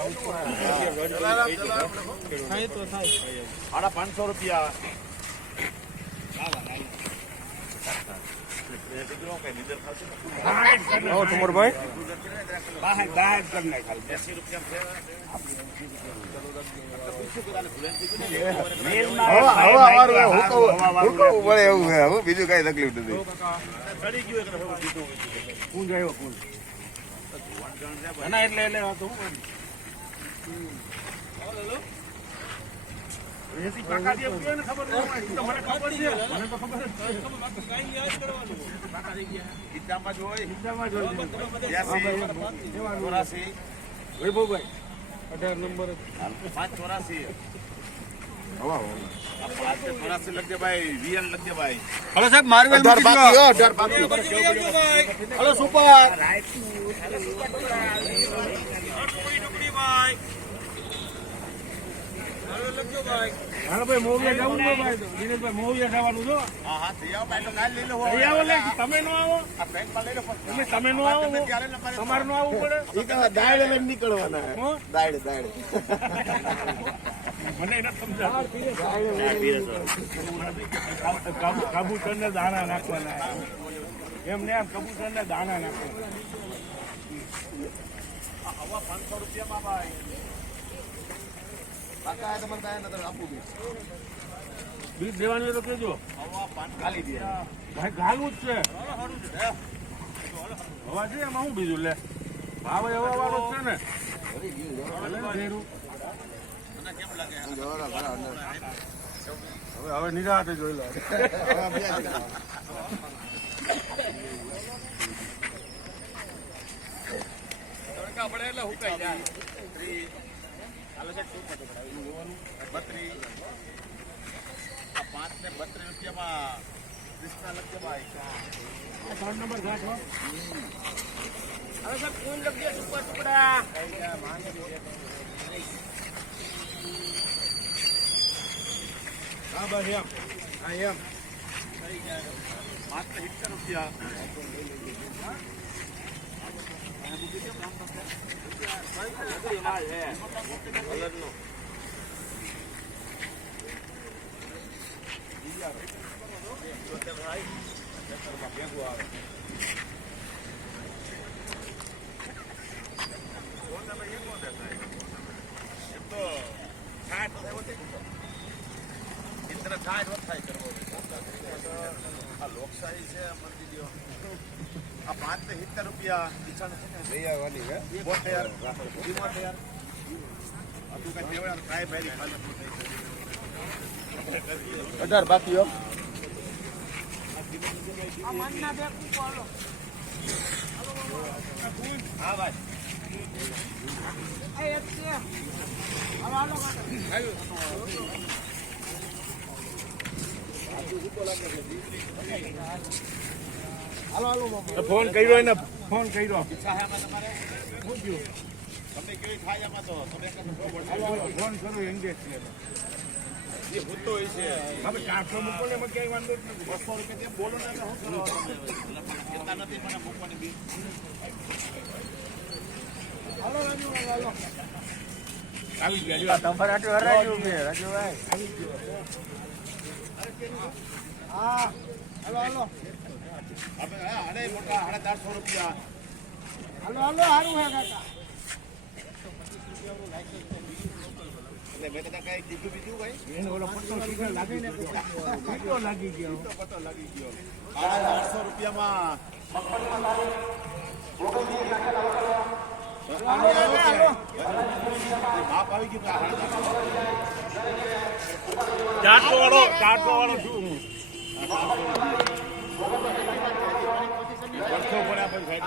₹500 તમારો ભાઈ બીજું કઈ તકલીફ નથી. વૈભવભાઈ 18 નંબર 584 લખજે ભાઈ, વીએન લખજે ભાઈ. હલો સાહેબ માર્વેલ હલો સુપર હાલો ભાઈ મોવિયા જવાનું છે ભાઈ, દિનેશભાઈ મોવિયા જવાનું છો. હા થઈ આવો ભાઈ, તો કાલ લઈ લો. તમે નો આવો, તમે નો આવો, તમારે નો આવવું પડે. દાડ લઈને નીકળવાના. દાડ મને એને સમજાવ. કબૂતર ને દાણા નાખવાના એમ ને એમ કબૂતર ને દાણા નાખવાના. ₹500 ભાઈ. બીજ દેવાની તો કેજો. ખાલી દે ભાઈ ગાલું જ છે હવા છે એમાં શું બીજું લે ભાવ હવા વાળો જ છે ને. હવે નિરાતે જોઈ લો. એટલે હુકાઈ જાય. 32 આ 5 ને 32 રૂપિયામાં કૃષ્ણા લખજે ભાઈ. 3 નંબર ઘાટ હો. હવે સાહેબ ફૂલ લખજે સુપર ટુકડા. હા બસ એમ. હા એમ. 5 ને 70 રૂપિયા. લોકશાહી છે મંદિર. આ 5 ને 70 રૂપિયા. 18 બાકી હો. હા ભાઈ. ફોન કર્યો એને ફોન કર્યો. તમને કેવી થાય એમાં તો તમે ફોન કરો એંગેજ છે એ ભૂતો હોય છે. હવે 400 મૂકો ને એમાં ક્યાંય વાંધો જ નથી. 200 રૂપિયા બોલો ને શું કરો કેટલા નથી મને મૂકવાની બી. આવી ગયા તમારે આટલું હરાજો રાજુભાઈ. હા હાલો હાલો અરે મોટા 450 રૂપિયા. હાલો હાલો સારું હે કાકા. એટલે મેં તને કઈ કીધું બીજું ભાઈ. એને ઓલો પટ્ટો સીધો લાગી ને પટ્ટો લાગી ગયો. પતો લાગી ગયો. 450 રૂપિયામાં બાપ આવી ગયું. ચાટો વાળો શું વર્ષો પડ્યા પછી